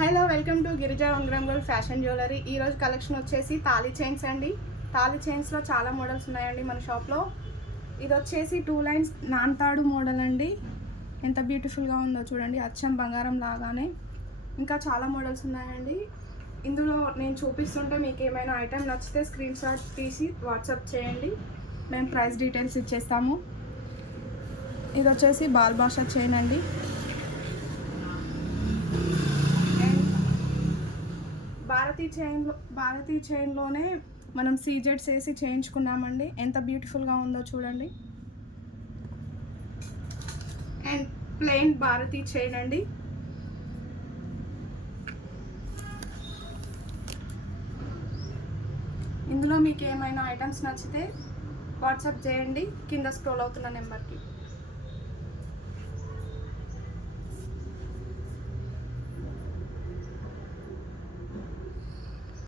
Hello, welcome to Girija ఉంగరం gold fashion jewellery. ఈరోజు collection వచ్చేసి తాళీ చైన్స్ అండి. తాళీ చైన్స్లో చాలా మోడల్స్ ఉన్నాయండి మన షాప్లో. ఇది వచ్చేసి 2 లైన్స్ నాన్తాడు మోడల్ అండి. ఎంత బ్యూటిఫుల్గా ఉందో చూడండి, అచ్చం బంగారం లాగానే. ఇంకా చాలా మోడల్స్ ఉన్నాయండి. ఇందులో నేను చూపిస్తుంటే మీకు ఏమైనా ఐటెం నచ్చితే స్క్రీన్ షాట్ తీసి వాట్సాప్ చేయండి, మేము ప్రైస్ డీటెయిల్స్ ఇచ్చేస్తాము. ఇది వచ్చేసి బాల్ బాషా చైన్ అండి. భారతీ చైన్లోనే మనం సీజెడ్స్ వేసి చేయించుకున్నామండి. ఎంత బ్యూటిఫుల్గా ఉందో చూడండి. అండ్ ప్లెయిన్ భారతీ చైన్ అండి. ఇందులో మీకు ఏమైనా ఐటమ్స్ నచ్చితే వాట్సాప్ చేయండి కింద స్క్రోల్ అవుతున్న నెంబర్కి.